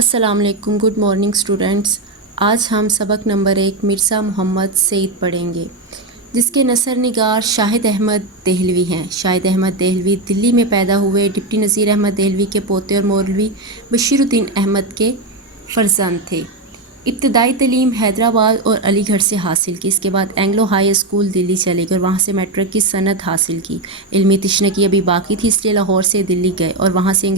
السلام علیکم. Good morning students. آج ہم سبق نمبر 1 مرزا محمد سعید پڑھیں گے، جس کے نثر نگار شاہد احمد دہلوی ہیں. شاہد احمد دہلوی دلی میں پیدا ہوئے. ڈپٹی نذیر احمد دہلوی کے پوتے اور مولوی بشیر الدین احمد کے فرزند تھے. ابتدائی تعلیم حیدرآباد اور علی گڑھ سے حاصل کی. اس کے بعد اینگلو ہائی اسکول دلی چلے گئے اور وہاں سے میٹرک کی سند حاصل کی. علمی تشنگی ابھی باقی تھی، اس لیے لاہور سے دلی گئے اور وہاں سے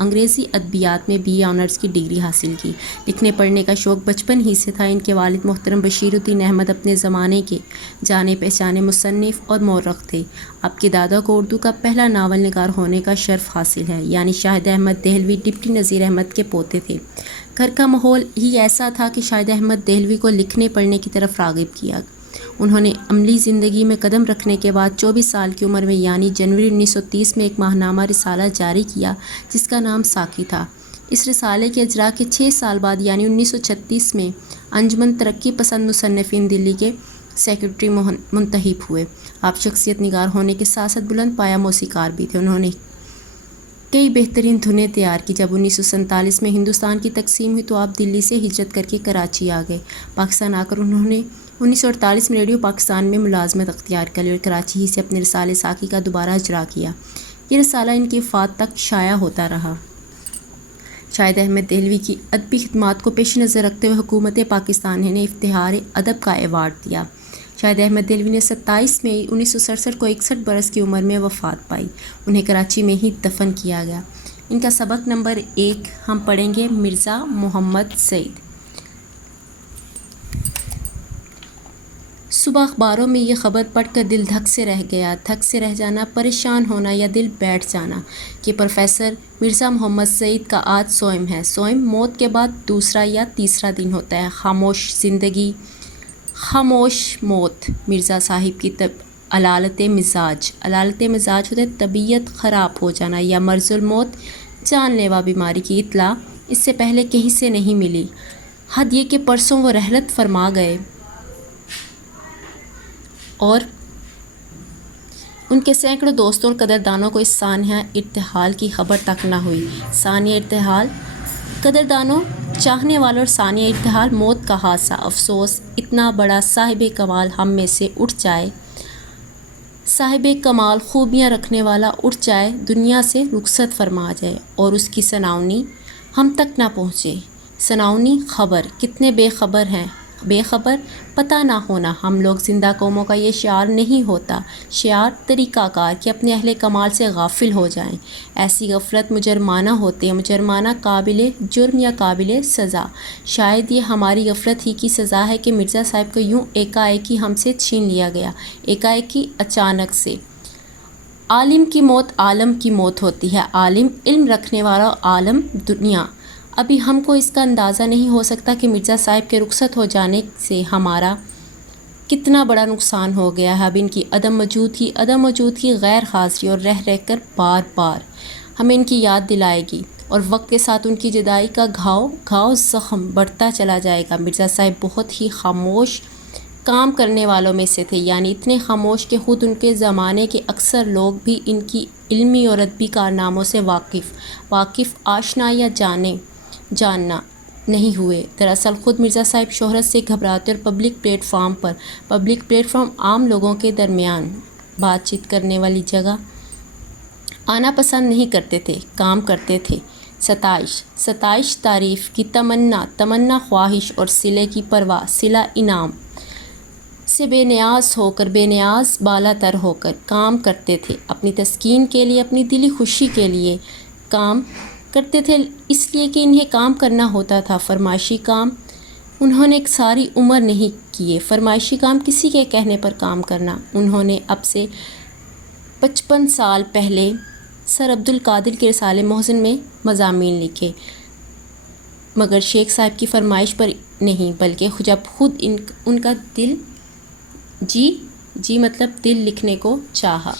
انگریزی ادبیات میں BA آنرز کی ڈگری حاصل کی. لکھنے پڑھنے کا شوق بچپن ہی سے تھا. ان کے والد محترم بشیر الدین احمد اپنے زمانے کے جانے پہچانے مصنف اور مورخ تھے. آپ کے دادا کو اردو کا پہلا ناول نگار ہونے کا شرف حاصل ہے. یعنی شاہد احمد دہلوی ڈپٹی نذیر احمد کے پوتے تھے. گھر کا ماحول ہی ایسا تھا کہ شاہد احمد دہلوی کو لکھنے پڑھنے کی طرف راغب کیا. انہوں نے عملی زندگی میں قدم رکھنے کے بعد 24 سال کی عمر میں یعنی جنوری 1930 میں ایک ماہنامہ رسالہ جاری کیا جس کا نام ساقی تھا. اس رسالے کے اجراء کے 6 سال بعد یعنی 1936 میں انجمن ترقی پسند مصنفین دلی کے سیکرٹری منتخب ہوئے. آپ شخصیت نگار ہونے کے ساتھ ساتھ بلند پایہ موسیقار بھی تھے. انہوں نے کئی بہترین دھنیں تیار کی. جب 1947 میں ہندوستان کی تقسیم ہوئی تو آپ دلی سے ہجرت کر کے کراچی آ گئے. پاکستان آ کر انہوں نے 1948 میں ریڈیو پاکستان میں ملازمت اختیار کر لی اور کراچی ہی سے اپنے رسالے ساقی کا دوبارہ اجرا کیا. یہ رسالہ ان کی وفات تک شائع ہوتا رہا. شاہد احمد دہلوی کی ادبی خدمات کو پیش نظر رکھتے ہوئے حکومت پاکستان نے افتخار ادب کا ایوارڈ دیا. شاہد احمد دہلوی نے 27 مئی 1967 کو 61 برس کی عمر میں وفات پائی. انہیں کراچی میں ہی دفن کیا گیا. ان کا سبق نمبر 1 ہم پڑھیں گے مرزا محمد سعید. صبح اخباروں میں یہ خبر پڑھ کر دل دھک سے رہ گیا. دھک سے رہ جانا، پریشان ہونا یا دل بیٹھ جانا کہ پروفیسر مرزا محمد سعید کا آج سوئم ہے. سوئم موت کے بعد دوسرا یا تیسرا دن ہوتا ہے. خاموش زندگی، خاموش موت. مرزا صاحب کی علالت مزاج ہوتے طبیعت خراب ہو جانا یا مرض الموت، جان لیوا بیماری کی اطلاع اس سے پہلے کہیں سے نہیں ملی. حد یہ کہ پرسوں وہ رحلت فرما گئے اور ان کے سینکڑوں دوستوں اور قدردانوں کو اس سانحہ ارتحال کی خبر تک نہ ہوئی. سانحہ ارتحال، قدردانوں، چاہنے والوں اور سانحہ ارتحال، موت کا حادثہ. افسوس اتنا بڑا صاحب کمال ہم میں سے اٹھ جائے، صاحب کمال خوبیاں رکھنے والا اٹھ جائے، دنیا سے رخصت فرما جائے اور اس کی سناونی ہم تک نہ پہنچے. سناونی خبر، کتنے بے خبر ہیں. بے خبر، پتہ نہ ہونا. ہم لوگ زندہ قوموں کا یہ شعار نہیں ہوتا. شعار طریقہ کار کہ اپنے اہل کمال سے غافل ہو جائیں. ایسی غفلت مجرمانہ ہوتی ہے. مجرمانہ قابل جرم یا قابل سزا. شاید یہ ہماری غفلت ہی کی سزا ہے کہ مرزا صاحب کو یوں ایک ہم سے چھین لیا گیا، اچانک سے. عالم کی موت عالم کی موت ہوتی ہے. عالم، علم رکھنے والا، عالم دنیا. ابھی ہم کو اس کا اندازہ نہیں ہو سکتا کہ مرزا صاحب کے رخصت ہو جانے سے ہمارا کتنا بڑا نقصان ہو گیا ہے. اب ان کی عدم موجودگی، غیر حاضری اور رہ کر بار بار ہمیں ان کی یاد دلائے گی اور وقت کے ساتھ ان کی جدائی کا گھاؤ زخم بڑھتا چلا جائے گا. مرزا صاحب بہت ہی خاموش کام کرنے والوں میں سے تھے. یعنی اتنے خاموش کہ خود ان کے زمانے کے اکثر لوگ بھی ان کی علمی اور ادبی کارناموں سے واقف آشنا یا جاننا نہیں ہوئے. دراصل خود مرزا صاحب شہرت سے گھبراتے اور پبلک پلیٹ فارم عام لوگوں کے درمیان بات چیت کرنے والی جگہ آنا پسند نہیں کرتے تھے. کام کرتے تھے. ستائش، تعریف کی تمنا، خواہش اور صلے کی پرواہ، صلہ انعام سے بے نیاز بالا تر ہو کر کام کرتے تھے. اپنی تسکین کے لیے، اپنی دلی خوشی کے لیے کام کرتے تھے، اس لیے کہ انہیں کام کرنا ہوتا تھا. فرمائشی کام انہوں نے ساری عمر نہیں کیے. فرمائشی کام، کسی کے کہنے پر کام کرنا. انہوں نے اب سے 55 سال پہلے سر عبدالقادر کے رسالہ محزن میں مضامین لکھے، مگر شیخ صاحب کی فرمائش پر نہیں، بلکہ جب خود ان کا دل مطلب دل لکھنے کو چاہا.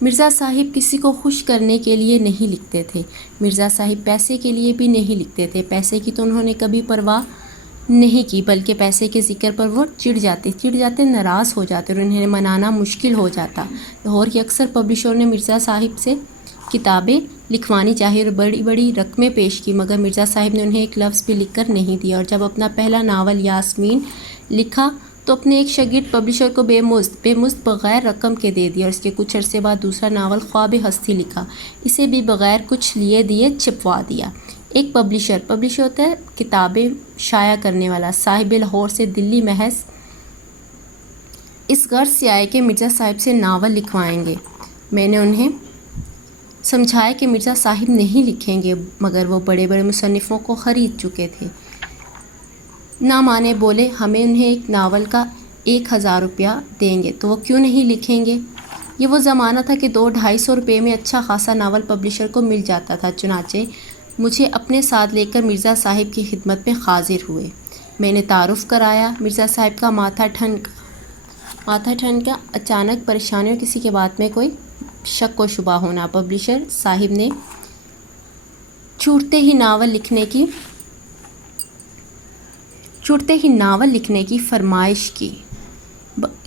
مرزا صاحب کسی کو خوش کرنے کے لیے نہیں لکھتے تھے. مرزا صاحب پیسے کے لیے بھی نہیں لکھتے تھے. پیسے کی تو انہوں نے کبھی پرواہ نہیں کی، بلکہ پیسے کے ذکر پر وہ چڑ جاتے، ناراض ہو جاتے اور انہیں منانا مشکل ہو جاتا. لاہور کے اکثر پبلشروں نے مرزا صاحب سے کتابیں لکھوانی چاہی اور بڑی بڑی رقمیں پیش کی، مگر مرزا صاحب نے انہیں ایک لفظ بھی لکھ کر نہیں دیا، اور جب اپنا پہلا ناول یاسمین لکھا تو اپنے ایک شاگرد پبلشر کو بے مزد بغیر رقم کے دے دیا، اور اس کے کچھ عرصے بعد دوسرا ناول خواب ہستی لکھا، اسے بھی بغیر کچھ لیے دیے چھپوا دیا۔ ایک پبلشر ہوتا ہے کتابیں شائع کرنے والا، صاحب لاہور سے دلی محض اس غرض سے آئے کہ مرزا صاحب سے ناول لکھوائیں گے۔ میں نے انہیں سمجھایا کہ مرزا صاحب نہیں لکھیں گے، مگر وہ بڑے بڑے مصنفوں کو خرید چکے تھے۔ نہ مانے، بولے ہمیں انہیں ایک ناول کا 1000 روپیہ دیں گے تو وہ کیوں نہیں لکھیں گے۔ یہ وہ زمانہ تھا کہ 200-250 روپے میں اچھا خاصا ناول پبلشر کو مل جاتا تھا۔ چنانچہ مجھے اپنے ساتھ لے کر مرزا صاحب کی خدمت میں حاضر ہوئے۔ میں نے تعارف کرایا، مرزا صاحب کا ماتھا ٹھنکا، اچانک پریشانی اور کسی کے بات میں کوئی شک و شبہ ہونا۔ پبلشر صاحب نے چھوٹتے ہی ناول لکھنے کی فرمائش کی،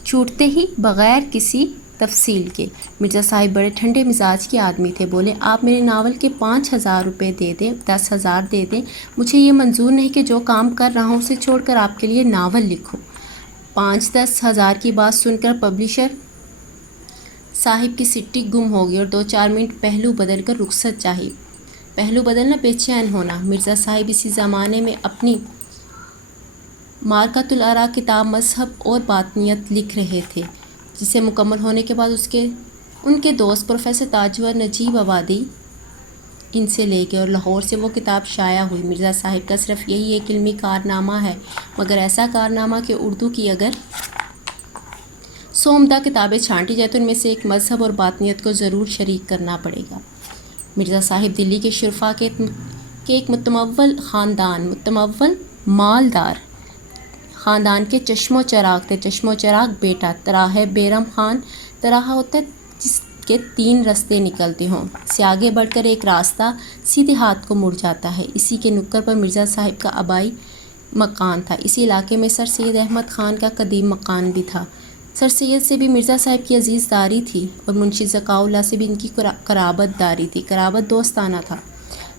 چھوٹتے ہی بغیر کسی تفصیل کے۔ مرزا صاحب بڑے ٹھنڈے مزاج کے آدمی تھے، بولے آپ میرے ناول کے 5000 روپے دے دیں، 10,000 دے دیں، مجھے یہ منظور نہیں کہ جو کام کر رہا ہوں اسے چھوڑ کر آپ کے لیے ناول لکھوں۔ 5-10 ہزار کی بات سن کر پبلشر صاحب کی سٹی گم ہو گئی اور 2-4 منٹ پہلو بدل کر رخصت چاہی۔ پہلو بدلنا بے چین ہونا۔ مرزا صاحب اسی زمانے میں اپنی معرکۃ الآراء کتاب مذہب اور باطنیت لکھ رہے تھے، جسے مکمل ہونے کے بعد ان کے دوست پروفیسر تاجور نجیب آبادی ان سے لے گئے اور لاہور سے وہ کتاب شائع ہوئی۔ مرزا صاحب کا صرف یہی ایک علمی کارنامہ ہے، مگر ایسا کارنامہ کہ اردو کی اگر 100 عمدہ کتابیں چھانٹی جائے تو ان میں سے ایک مذہب اور باطنیت کو ضرور شریک کرنا پڑے گا۔ مرزا صاحب دلی کے شرفا کے ایک متمول مالدار خاندان کے چشم و چراغ تھے۔ چشم و چراغ بیٹا تراہ بیرم خان، تراہ ہوتا ہے جس کے 3 راستے نکلتے ہوں، سے آگے بڑھ کر ایک راستہ سیدھے ہاتھ کو مڑ جاتا ہے، اسی کے نکڑ پر مرزا صاحب کا آبائی مکان تھا۔ اسی علاقے میں سر سید احمد خان کا قدیم مکان بھی تھا۔ سر سید سے بھی مرزا صاحب کی عزیز داری تھی اور منشی ذکاء اللہ سے بھی ان کی قرابت داری تھی۔ قرابت دوستانہ تھا،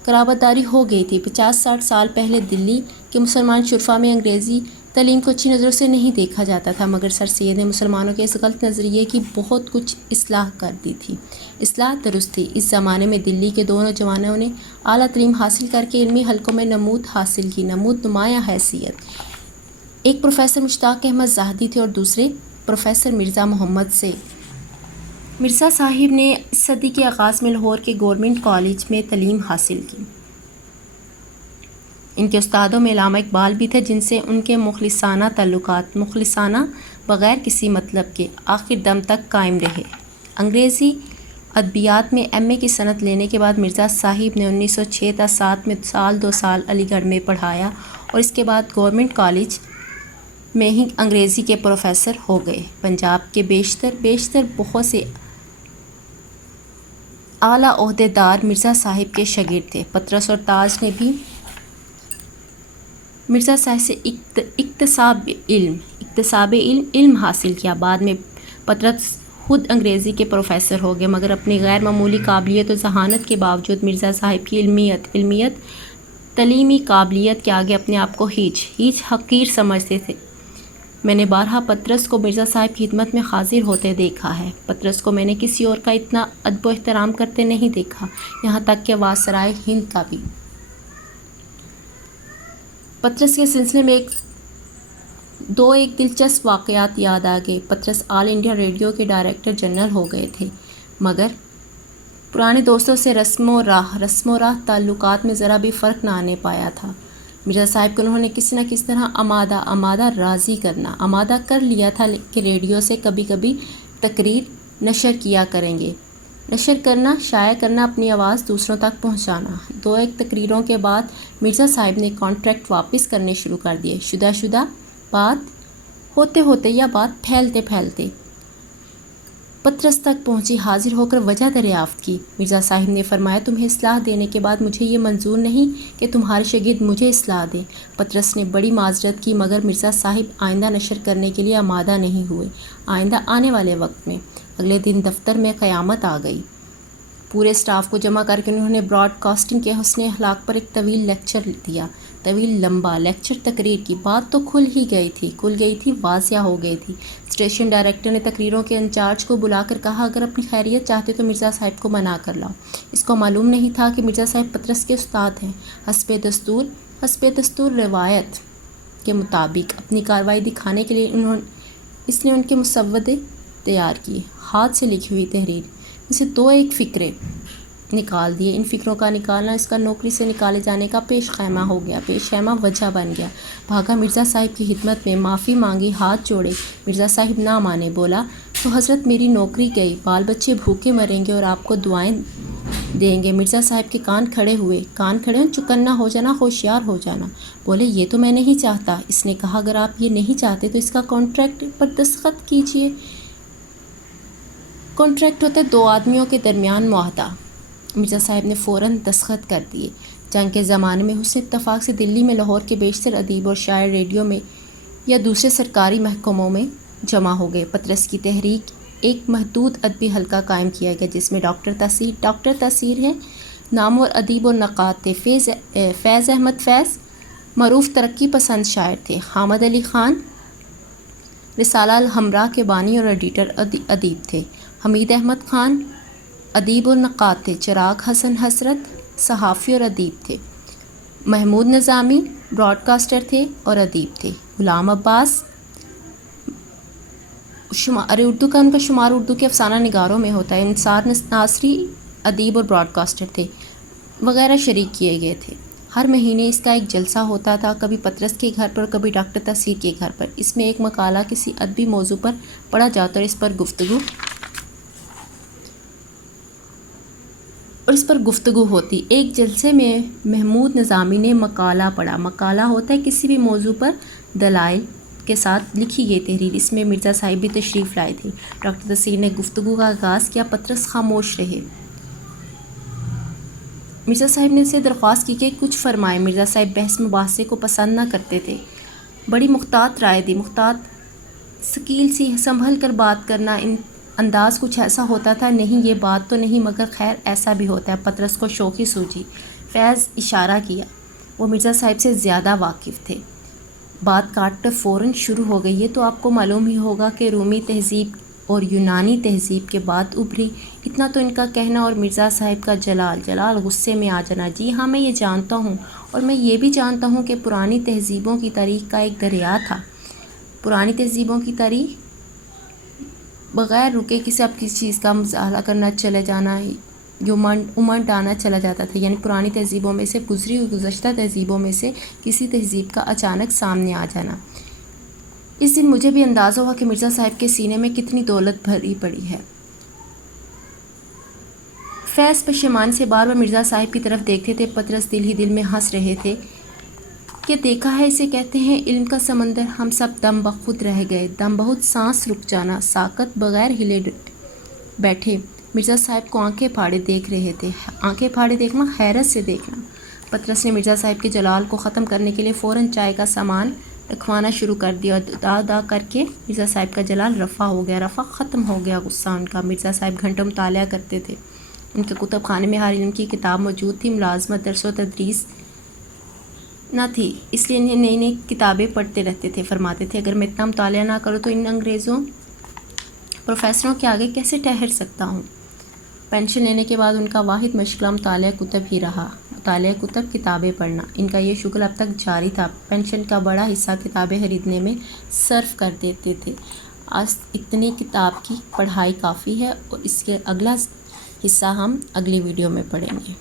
قرابت داری ہو گئی تھی۔ 50-60 سال پہلے دلی کے مسلمان شرفا میں انگریزی تعلیم کو اچھی نظروں سے نہیں دیکھا جاتا تھا، مگر سر سید نے مسلمانوں کے اس غلط نظریے کی بہت کچھ اصلاح کر دی تھی۔ اصلاح درست تھی۔ اس زمانے میں دلی کے 2 نوجوانوں نے اعلیٰ تعلیم حاصل کر کے علمی حلقوں میں نمود حاصل کی، نمایاں حیثیت۔ ایک پروفیسر مشتاق احمد زاہدی تھے اور دوسرے پروفیسر مرزا محمد سے۔ مرزا صاحب نے اس صدی کے آغاز میں لاہور کے گورنمنٹ کالج میں تعلیم حاصل کی۔ ان کے استادوں میں علامہ اقبال بھی تھے، جن سے ان کے مخلصانہ تعلقات بغیر کسی مطلب کے آخر دم تک قائم رہے۔ انگریزی ادبیات میں ایم اے کی سند لینے کے بعد مرزا صاحب نے 1906 تا 7 میں 2 سال علی گڑھ میں پڑھایا اور اس کے بعد گورنمنٹ کالج میں ہی انگریزی کے پروفیسر ہو گئے۔ پنجاب کے بیشتر بہت سے اعلیٰ عہدیدار مرزا صاحب کے شاگرد تھے۔ پطرس اور تاج نے بھی مرزا صاحب سے اکتساب علم حاصل کیا۔ بعد میں پطرس خود انگریزی کے پروفیسر ہو گئے، مگر اپنی غیر معمولی قابلیت و ذہانت کے باوجود مرزا صاحب کی علمیت تعلیمی قابلیت کے آگے اپنے آپ کو ہیچ حقیر سمجھتے تھے۔ میں نے بارہا پطرس کو مرزا صاحب کی خدمت میں حاضر ہوتے دیکھا ہے۔ پطرس کو میں نے کسی اور کا اتنا ادب و احترام کرتے نہیں دیکھا، یہاں تک کہ وائسرائے ہند کا بھی۔ پطرس کے سلسلے میں ایک دلچسپ واقعات یاد آ گئے۔ پطرس آل انڈیا ریڈیو کے ڈائریکٹر جنرل ہو گئے تھے، مگر پرانے دوستوں سے رسم و راہ تعلقات میں ذرا بھی فرق نہ آنے پایا تھا۔ مرزا صاحب کو انہوں نے کسی نہ کسی طرح آمادہ کر لیا تھا کہ ریڈیو سے کبھی کبھی تقریر نشر کیا کریں گے۔ نشر کرنا، شائع کرنا، اپنی آواز دوسروں تک پہنچانا۔ 2-1 تقریروں کے بعد مرزا صاحب نے کانٹریکٹ واپس کرنے شروع کر دیے۔ شدہ بات ہوتے یا بات پھیلتے پطرس تک پہنچی۔ حاضر ہو کر وجہ دریافت کی۔ مرزا صاحب نے فرمایا تمہیں اصلاح دینے کے بعد مجھے یہ منظور نہیں کہ تمہارے شاگرد مجھے اصلاح دیں۔ پطرس نے بڑی معذرت کی، مگر مرزا صاحب آئندہ نشر کرنے کے لیے آمادہ نہیں ہوئے۔ آئندہ آنے والے وقت میں اگلے دن دفتر میں قیامت آ گئی۔ پورے اسٹاف کو جمع کر کے انہوں نے براڈ کاسٹنگ کے حسن اخلاق پر ایک طویل لیکچر دیا، طویل لمبا لیکچر تقریر کی۔ بات تو کھل گئی تھی، واضح ہو گئی تھی۔ اسٹیشن ڈائریکٹر نے تقریروں کے انچارج کو بلا کر کہا، اگر اپنی خیریت چاہتے تو مرزا صاحب کو منا کر لاؤ۔ اس کو معلوم نہیں تھا کہ مرزا صاحب پطرس کے استاد ہیں۔ حسب دستور روایت کے مطابق اپنی کارروائی دکھانے کے لیے اس نے ان کے مسودے تیار کیے، ہاتھ سے لکھی ہوئی تحریر اسے 2-1 فقرے نکال دیے۔ ان فقروں کا نکالنا اس کا نوکری سے نکالے جانے کا پیش خیمہ ہو گیا، پیش خیمہ وجہ بن گیا۔ بھاگا مرزا صاحب کی خدمت میں، معافی مانگی، ہاتھ جوڑے۔ مرزا صاحب نہ مانے، بولا تو حضرت میری نوکری گئی، بال بچے بھوکے مریں گے اور آپ کو دعائیں دیں گے۔ مرزا صاحب کے کان کھڑے ہوئے، چکنا ہو جانا، ہوشیار ہو جانا۔ بولے یہ تو میں نہیں چاہتا۔ اس نے کہا اگر آپ یہ نہیں چاہتے تو اس کا کانٹریکٹ پر دستخط کیجئے۔ کانٹریکٹ ہوتا ہے 2 آدمیوں کے درمیان معاہدہ۔ مرزا صاحب نے فوراً دستخط کر دیے۔ جنگ کے زمانے میں حسن اتفاق سے دلی میں لاہور کے بیشتر ادیب اور شاعر ریڈیو میں یا دوسرے سرکاری محکموں میں جمع ہو گئے۔ پطرس کی تحریک ایک محدود ادبی حلقہ قائم کیا گیا جس میں ڈاکٹر تاثیر ہے، نامور ادیب اور نقاد تھے۔ فیض احمد فیض معروف ترقی پسند شاعر تھے۔ حامد علی خان رسالہ الحمراء کے بانی اور ایڈیٹر ادیب تھے۔ حمید احمد خان ادیب اور نقاد تھے۔ چراغ حسن حسرت صحافی اور ادیب تھے۔ محمود نظامی براڈ کاسٹر تھے اور ادیب تھے۔ غلام عباس اردو کا ان کا شمار اردو کے افسانہ نگاروں میں ہوتا ہے۔ انصار ناصری ادیب اور براڈ کاسٹر تھے وغیرہ شریک کیے گئے تھے۔ ہر مہینے اس کا ایک جلسہ ہوتا تھا، کبھی پطرس کے گھر پر، کبھی ڈاکٹر تاثیر کے گھر پر۔ اس میں ایک مقالہ کسی ادبی موضوع پر پڑھا جاتا اور اس پر گفتگو ہوتی۔ ایک جلسے میں محمود نظامی نے مقالہ پڑھا۔ مقالہ ہوتا ہے کسی بھی موضوع پر دلائل کے ساتھ لکھی گئی تحریر۔ اس میں مرزا صاحب بھی تشریف لائے تھے۔ ڈاکٹر تاثیر نے گفتگو کا آغاز کیا، پطرس خاموش رہے۔ مرزا صاحب نے اسے درخواست کی کہ کچھ فرمائے۔ مرزا صاحب بحث مباحثے کو پسند نہ کرتے تھے، بڑی محتاط رائے دی، ثقیل سی سنبھل کر بات کرنا، انداز کچھ ایسا ہوتا تھا، نہیں یہ بات تو نہیں مگر خیر ایسا بھی ہوتا ہے۔ پطرس کو شوخی سوجی۔ فیض اشارہ کیا، وہ مرزا صاحب سے زیادہ واقف تھے۔ بات کاٹ پر فوراً شروع ہو گئی۔ یہ تو آپ کو معلوم ہی ہوگا کہ رومی تہذیب اور یونانی تہذیب کے بعد ابھری، اتنا تو ان کا کہنا، اور مرزا صاحب کا جلال غصے میں آ جانا۔ جی ہاں میں یہ جانتا ہوں، اور میں یہ بھی جانتا ہوں کہ پرانی تہذیبوں کی تاریخ کا ایک دریا تھا۔ پرانی تہذیبوں کی تاریخ بغیر رکے کسی اب کسی چیز کا مظاہرہ کرنا چلے جانا، امنڈ آنا چلا جاتا تھا، یعنی پرانی تہذیبوں میں سے گزری ہوئی گزشتہ تہذیبوں میں سے کسی تہذیب کا اچانک سامنے آ جانا۔ اس دن مجھے بھی اندازہ ہوا کہ مرزا صاحب کے سینے میں کتنی دولت بھری پڑی ہے۔ فیض پشیمانی سے بار بار مرزا صاحب کی طرف دیکھتے تھے۔ پطرس دل ہی دل میں ہنس رہے تھے کہ دیکھا ہے اسے کہتے ہیں علم کا سمندر، ہم سب دم بخود رہ گئے، دم بہت، سانس رک جانا، ساکت بغیر ہلے بیٹھے مرزا صاحب کو آنکھیں پھاڑے دیکھ رہے تھے۔ آنکھیں پھاڑے دیکھنا، حیرت سے دیکھنا۔ پطرس نے مرزا صاحب کے جلال کو ختم کرنے کے لیے فوراً چائے کا سامان رکھوانا شروع کر دیا، اور دا کر کے مرزا صاحب کا جلال رفع ہو گیا، ختم ہو گیا غصہ ان کا۔ مرزا صاحب گھنٹوں مطالعہ کرتے تھے۔ ان کے کتب خانے میں ہر علم کی کتاب موجود تھی۔ ملازمت، درس و تدریس نہ تھی، اس لیے انہیں نئی نئی کتابیں پڑھتے رہتے تھے۔ فرماتے تھے اگر میں اتنا مطالعہ نہ کروں تو ان انگریزوں پروفیسروں کے آگے کیسے ٹھہر سکتا ہوں۔ پینشن لینے کے بعد ان کا واحد مشغلہ مطالعہ کتب ہی رہا، مطالعہ کتب، کتابیں پڑھنا۔ ان کا یہ شغل اب تک جاری تھا۔ پینشن کا بڑا حصہ کتابیں خریدنے میں صرف کر دیتے تھے۔ آج اتنی کتاب کی پڑھائی کافی ہے، اور اس کے اگلا حصہ ہم اگلی ویڈیو میں پڑھیں گے۔